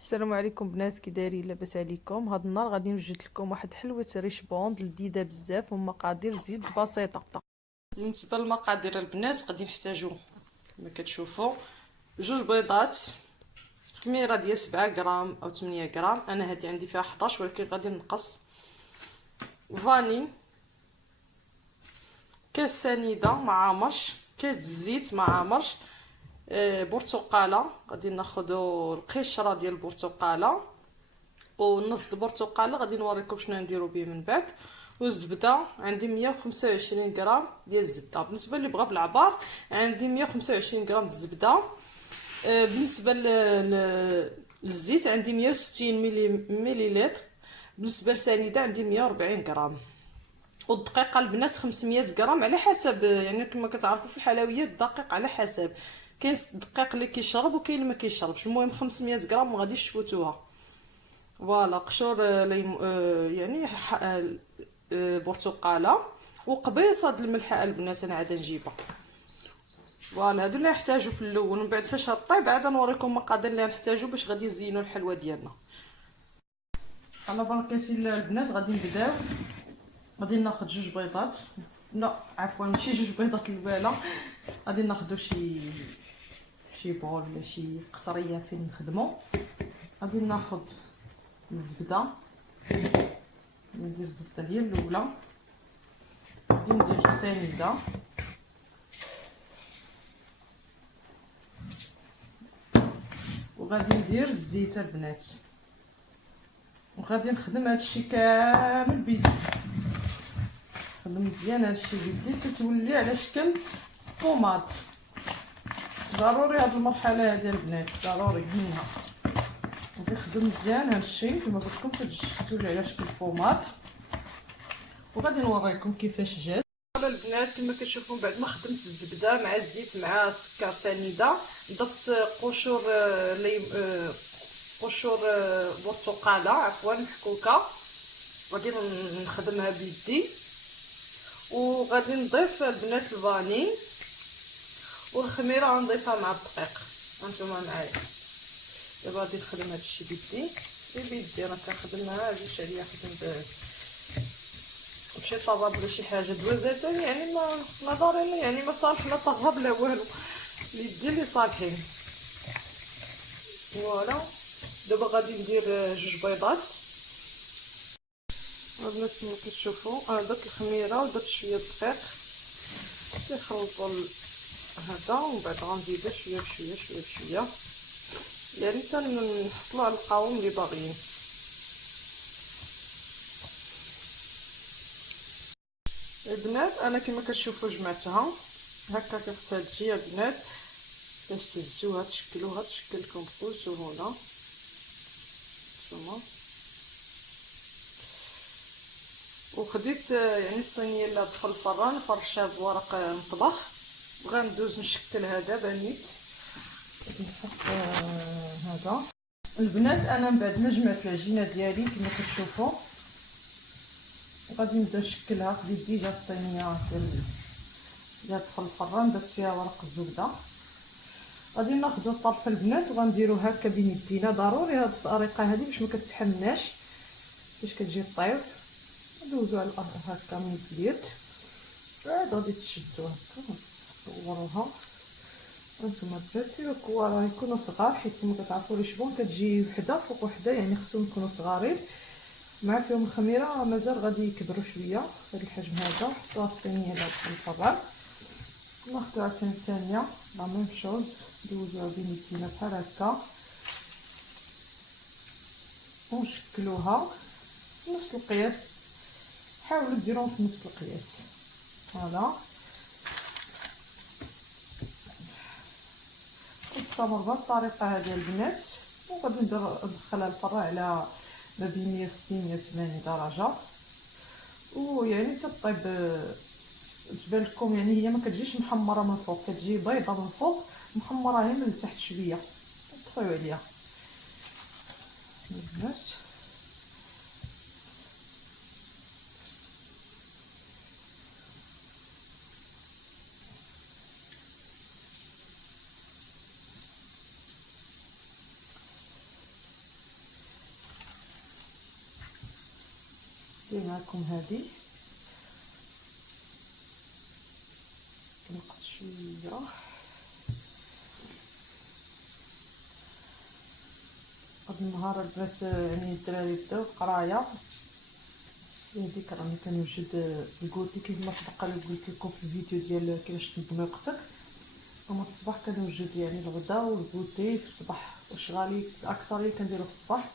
السلام عليكم بنات، كي دايرين؟ لاباس عليكم؟ هاد النهار غادي نوجد لكم واحد حلوه ريش بوند لذيذه بزاف ومقادير زيد بسيطه. بالنسبه للمقادير البنات غادي نحتاجو كما كتشوفوا جوج بيضات، خميره ديال 7 غرام او 8 غرام، انا هادي عندي فيها 11 ولكن غادي نقص، فاني، كاس سنيده مع مرش، كاس الزيت مع مرش، برتقاله غادي ناخذوا القشره ديال البرتقاله ونص البرتقاله غادي نوريكم شنو نديرو به من بعد، والزبده عندي 125 غرام ديال الزبده. بالنسبه اللي بغى بالعبار عندي 125 غرام د الزبده. بالنسبه للزيت عندي 160 مليلتر. بالنسبه للسنيده عندي 140 غرام. والدقيقه البنات 500 غرام على حسب، يعني كما كتعرفوا في الحلويات الدقيق على حسب، كاين الدقيق اللي كيشرب وكاين اللي ما كيشربش. المهم 500 غرام وغادي تشوتوها. فوالا قشور يعني برتقاله وقبيصه د الملحه البنات انا عاد نجيبها. فوالا هادو اللي نحتاجو في الاول، ومن بعد فاش طيب عاد نوريكم المقادير اللي نحتاجو باش غادي نزينوا الحلوه ديالنا. على بركه الله البنات غادي نبداو. غادي ناخذ جوج بيضات، لا عفوا ماشي جوج بيضات الباله، غادي ناخذ شي بول ولا شي قصريه فين نخدمو. غادي ناخذ الزبده، ندير الزبده هي الاولى، غادي ندير السنيده، وغادي ندير الزيت البنات، وغادي نخدم هادشي كامل بيدي. نخدم مزيان هادشي بيدي تتولي على شكل طوماط. ضروري هاد المرحله هادي البنات ضروري منها، غادي نخدم مزيان هادشي كما قلت لكم تولي على شكل طوماط، وغادي نوريكم كيفاش جات. البنات كما كتشوفوا بعد ما خدمت الزبده مع الزيت مع السكر سنيده، ضفت قشور برتقاله عفوا محكوكه، غادي نخدمها بيدي. وغادي نضيف البنات الفاني والخميره غنضيفها مع الدقيق. هانتوما معايا دابا غادي نخدم هادشي بيدي راه كنخدمها جوج عليا خدمت بشي طابه ولا شي حاجه دوازات، يعني ما ضروري، يعني ما صالح لا طابه لا والو، اليدين اللي صالحين. فوالا دابا غادي ندير جوج بيضات. البنات كما كتشوفوا درت الخميره ودرت شويه دقيق كنخلطوا هذا، ومن بعد غنزيدها شويه بشويه شويه بشويه، يعني حتى نحصلوا على القوام اللي باغيين. البنات انا كما كتشوفوا جمعتها هكا كخصها تجي البنات، باش تهزوها تشكلوها تشكل لكم بكل سهوله. نتوما وخديت يعني الصينيه اللي دخل الفران فرشها بورق مطبخ، وغندوز نشكلها دابا نيت. نحط هذا البنات انا من بعد ما جمعت العجينه ديالي كما كتشوفوا غادي نبدا نشكلها في يدي. جا الصينيه ديال دخل الفران درت فيها ورق الزبده، غادي ناخذوا الطرف البنات وغنديروا هكا بين يدينا. ضروري هاد الطريقه هذه باش ما كتحمناش باش كتجي طيب. ندوزو على الارض هكا من اليد، عاد غادي تشدوا هكا تصوروها. هانتوما درتي الكواره يكونوا صغار، حيت كما كتعرفوا لي شبون كتجي وحده فوق وحده، يعني خصهم يكونوا صغارين مع فيهم الخميره مازال غادي يكبروا شويه هذا الحجم هذا. حطوها الصينيه اللي دخل الفران، ناخذوا عاوتاني الثانيه لا ميم شوز، ندوزوها بين يدينا بحال هكا ونشكلوها نفس القياس. حاولوا ديروهم في نفس القياس. فوالا نستمر بالطريقه هذه البنات، وغادي ندخلها الفران على ما بين 160 180 درجه، ويعني تطيب تبان لكم. يعني هي ما كتجيش محمره من فوق، كتجي بيضه من فوق محمره هي من تحت شويه. طفيو عليها البنات. ندير معكم هذه نقص شويه. هاد النهار البنات يعني الدراري بداو قرايه، هذيك راني كنوجد الكوتي كيف ما سبق لي قلت لكم في الفيديو ديال كيفاش تنظمي وقتك. اما في الصباح كنوجد يعني الغدا والكوتي في الصباح، وشغالي الاكثريه كنديرو في الصباح.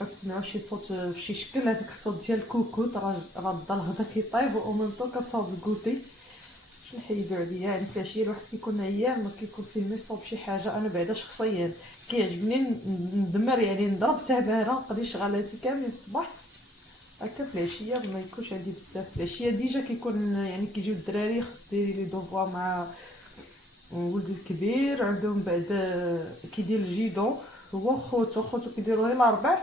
كتسمعوا شي صوت في شي شكل، هذاك الصوت ديال الكوكوت راه بدا الغدا كيطيب و ميم طون كنصاوب الكوتي باش نحيدو عليا. يعني في العشيه الواحد كيكون عيان ما كيكون فيه ما يصاوب شي حاجه. انا بعدا شخصيا كيعجبني ندمر يعني نضرب تعبانه نقضي شغالاتي كاملين في الصباح. هكا في العشيه ما يكونش عندي بزاف. في العشيه ديجا كيكون يعني كيجيو الدراري خص ديري لي دوفوار مع ولدي الكبير، عندهم بعد كيدير الجيدو هو خوتو كيديروا غير الاربع،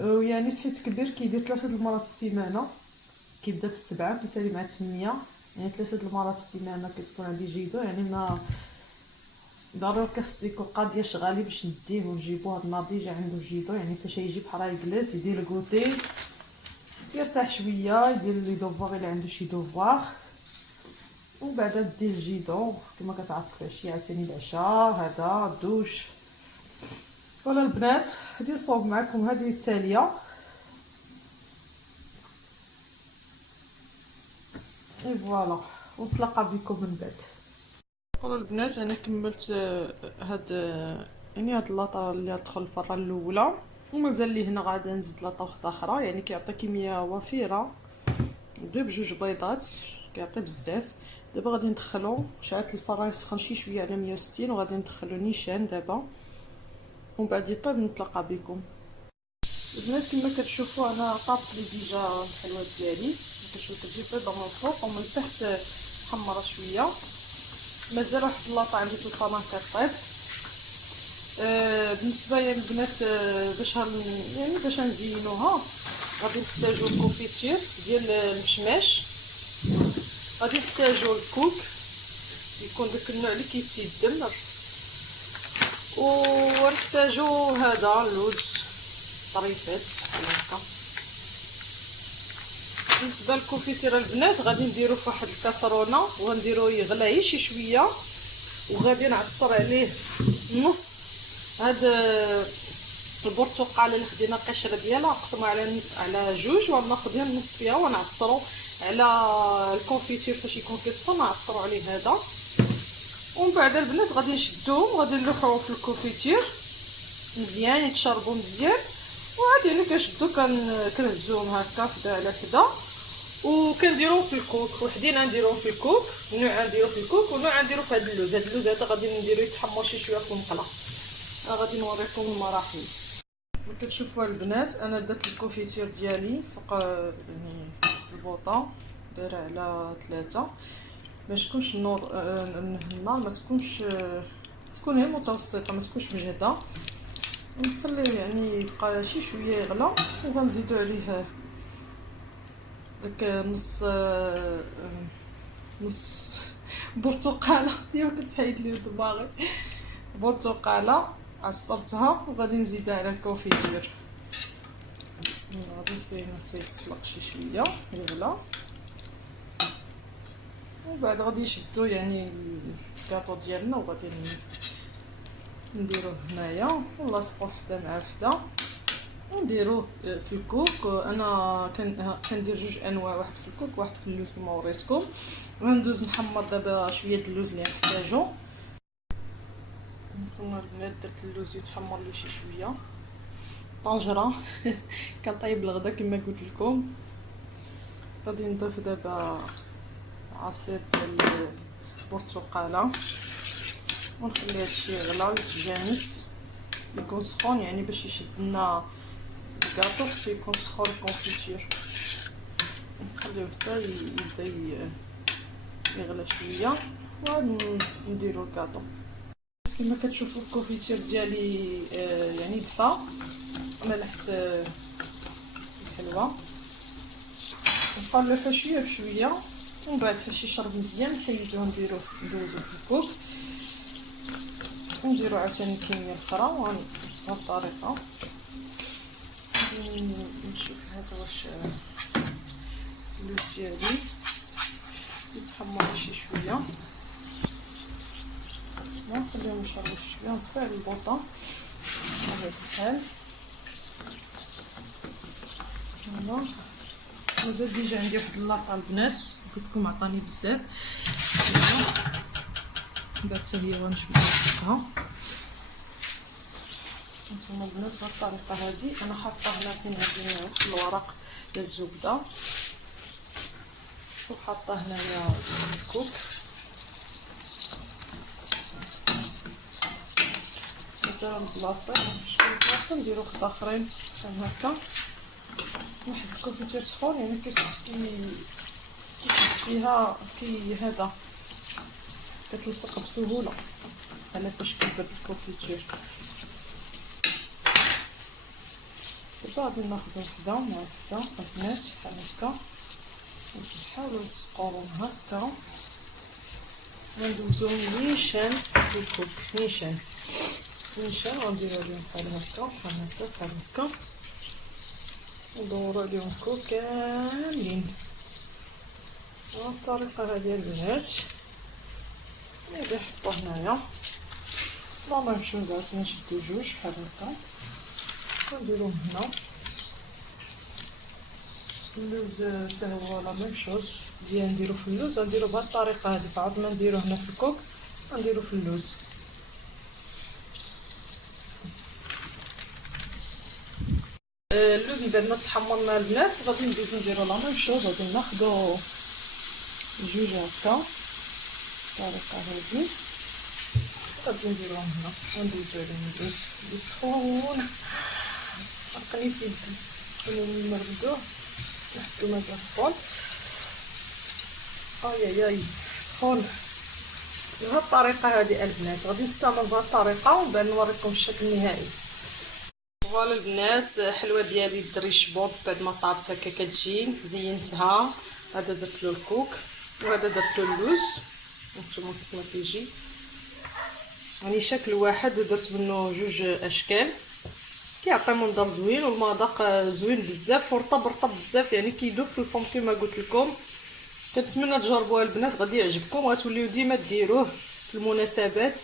ويعني سحيت كبير كيدير 3 المرات في السيمانه، كيبدا في 7 كيسالي مع 8، يعني 3 المرات في السيمانه كتكون عندي جيدو. يعني ما ضروري خاص يكون قضيه شغالي باش نديه ونجيبو. هاد النهار ديجا عنده جيدو، يعني فاش يجي بحال يجلس يدير الكوتي يرتاح شويه يدير لي دوفوار الا عنده شي دوفوار، ومن بعد دير الجيدو كما كتعرف في العشيه عاوتاني العشاء هذا الدوش. ولا البنات غادي نصاوب معكم هذه التاليه. اي فوالا ونتلاقى بكم من بعد. ولا البنات انا كملت هاد يعني هاد لاطه اللي تدخل الفران الاولى، ومازال لي هنا غادي نزيد لاطه وحده اخرى، يعني كيعطي كميه وفيره غير بجوج بيضات كيعطي بزاف. دابا غادي ندخلو شعلت الفران يسخن شي شويه على 160 وغادي ندخلو نيشان دابا، ومن بعد يطيب نتلاقى بكم. البنات كما كتشوفوا انا طابت لي ديجا الحلوه ديالي، كتشوفوا كتجي بيضه من الفوق ومن تحت حمرة شويه. مازال واحد اللاطه عندي في الفران كطيب. بالنسبه لي البنات باش نزينوها غادي نحتاجو الكونفيتير ديال المشماش، غادي نحتاجو الكوك يكون داك النوع اللي كيتيدم، ونحتاجو هذا اللوز طريفات هكا. بالنسبه للكونفيتير البنات غادي نديرو في واحد الكاسرونه وغنديرو يغلى شي شويه، وغادي نعصر عليه نص هاد البرتقاله اللي خدينا القشره ديالها نقسموها على جوج وناخذها نص فيها ونعصرو على الكونفيتير فاش يكون كيسخن نعصرو عليه هذا. ومن بعد البنات غادي نشدوهم وغادي نلوحوهم في الكونفيتير مزيان يتشربوا مزيان، وعاد يعني كنشدو كنهزوهم هكا حدا على حدا وكنديروهم في الكوك. وحدين غنديروهم في الكوك، نوع غنديرو في الكوك ونوع غنديرو في هذا اللوز. هذا اللوز هذا غادي نديرو يتحمر شي شويه في المقله. غادي نوريكم المراحل. كتشوفوا البنات انا درت الكونفيتير ديالي فوق يعني البوطه دايره على 3 باش تكونش النار ما تكونش تكون هي متوسطه ما تكونش مجهده، ونخليه يعني يبقى شي شويه يغلى. وغنزيدو عليه داك نص برتقاله ديال كتحيد لي دماغي، برتقاله عصرتها وغادي نزيدها على الكونفيتير. غادي نسيبو حتى يتسلق شي شويه يغلى، وبعد غادي نشدو يعني الكاطو ديالنا وغادي نديروه هنايا ونلاصقوه حدا مع حدا ونديروه في الكوك. انا كندير جوج انواع، واحد في الكوك واحد في اللوز كما وريتكم. غندوز نحمر دابا شويه اللوز اللي نحتاجو. نتوما البنات درت اللوز يتحمر لي شي شويه طنجره كنطيب الغدا كما قلت لكم. غادي نضيف دابا عصير ديال البرتقاله ونخلي هادشي يغلى ويتجانس يكون سخون، يعني باش يشد لنا الكاطو خصو يكون سخون الكونفيتير. نخليوه حتى يبدا يغلى شويه ونديرو الكاطو. كما كتشوفوا الكونفيتير ديالي يعني دفا، ملحت الحلوه نقلبها شويه بشويه، ومن بعد فاش يشرب مزيان نحيدوه ندوزو في الكوك ونديرو عاوتاني الكميه الاخرى وبهاد الطريقه نشوف هذا واش اللوز ديالي يتحمر شي شويه. نخليهم يشربوا شويه ونطفي على البوطه بهذا الحال. فوالا مازال ديجا عندي واحد اللاطه البنات قلت لكم عطاني بزاف. بعد حتى هي غنشوفها. نتوما البنات بهاد الطريقه هذه انا حاطه هنا فين هذه واحد الورق ديال الزبده وحاطه هنايا الكوك. مثلا البلاصه شويه بلاصه نديرو خط اخرين بحال هكا. واحد الكوفيتير سخون يعني كيشد فيها كي هذا كتلصق بسهوله على فاش كنبرد الكوفيتير. دابا غادي ناخذ وحده مع وحده البنات بحال هكا ونحاولوا نسقوهم هكا وندوزوهم نيشان في الكوك. نيشان غنديرو عليهم بحال هكا بحال هكا بحال هكا ندورو عليهم الكوك كاملين. الطريقه هذه البنات غادي نحطو هنايا لا ما نمشيو زعما نشدو جوج بحال هكا ونديروهم هنا. اللوز حتى هو لا ميم شوز ديال نديرو في اللوز غنديرو بهاد الطريقه هذه. فعاد ما نديرو هنا في الكوك غنديرو في اللوز. اللوز من بعد ما تحمر مع البنات غادي ندوزو نديرو لا ميم شوز. غادي ناخدو جوج هكا الطريقه هذه غادي نديروهم هنا وندوزو عليهم اللوز اللي سخون عرقني في يدي نردوه نحطو مازال سخون. اي سخون. بهاد الطريقه هذه البنات غادي نستعمل بهاد الطريقه ومن بعد نوريكم الشكل النهائي. فوالا البنات الحلوه ديالي الدريش بورد بعد ما طابت هكا كتجي زينتها. هذا درت له الكوك وهذا درت له اللوز نتوما كيف ما كيجي يعني شكل واحد ودرت منه جوج اشكال. كيعطي منظر زوين والمذاق زوين بزاف ورطب بزاف يعني كيدوب في الفم كما قلت لكم. كنتمنى تجربوها البنات غادي يعجبكم غتوليو ديما ديروه في المناسبات.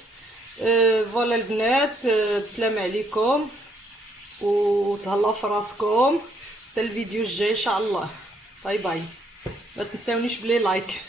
فوالا البنات بسلامه عليكم وتهلاو في راسكم حتى الفيديو الجاي ان شاء الله. باي باي. ما تنساونيش بلي لايك.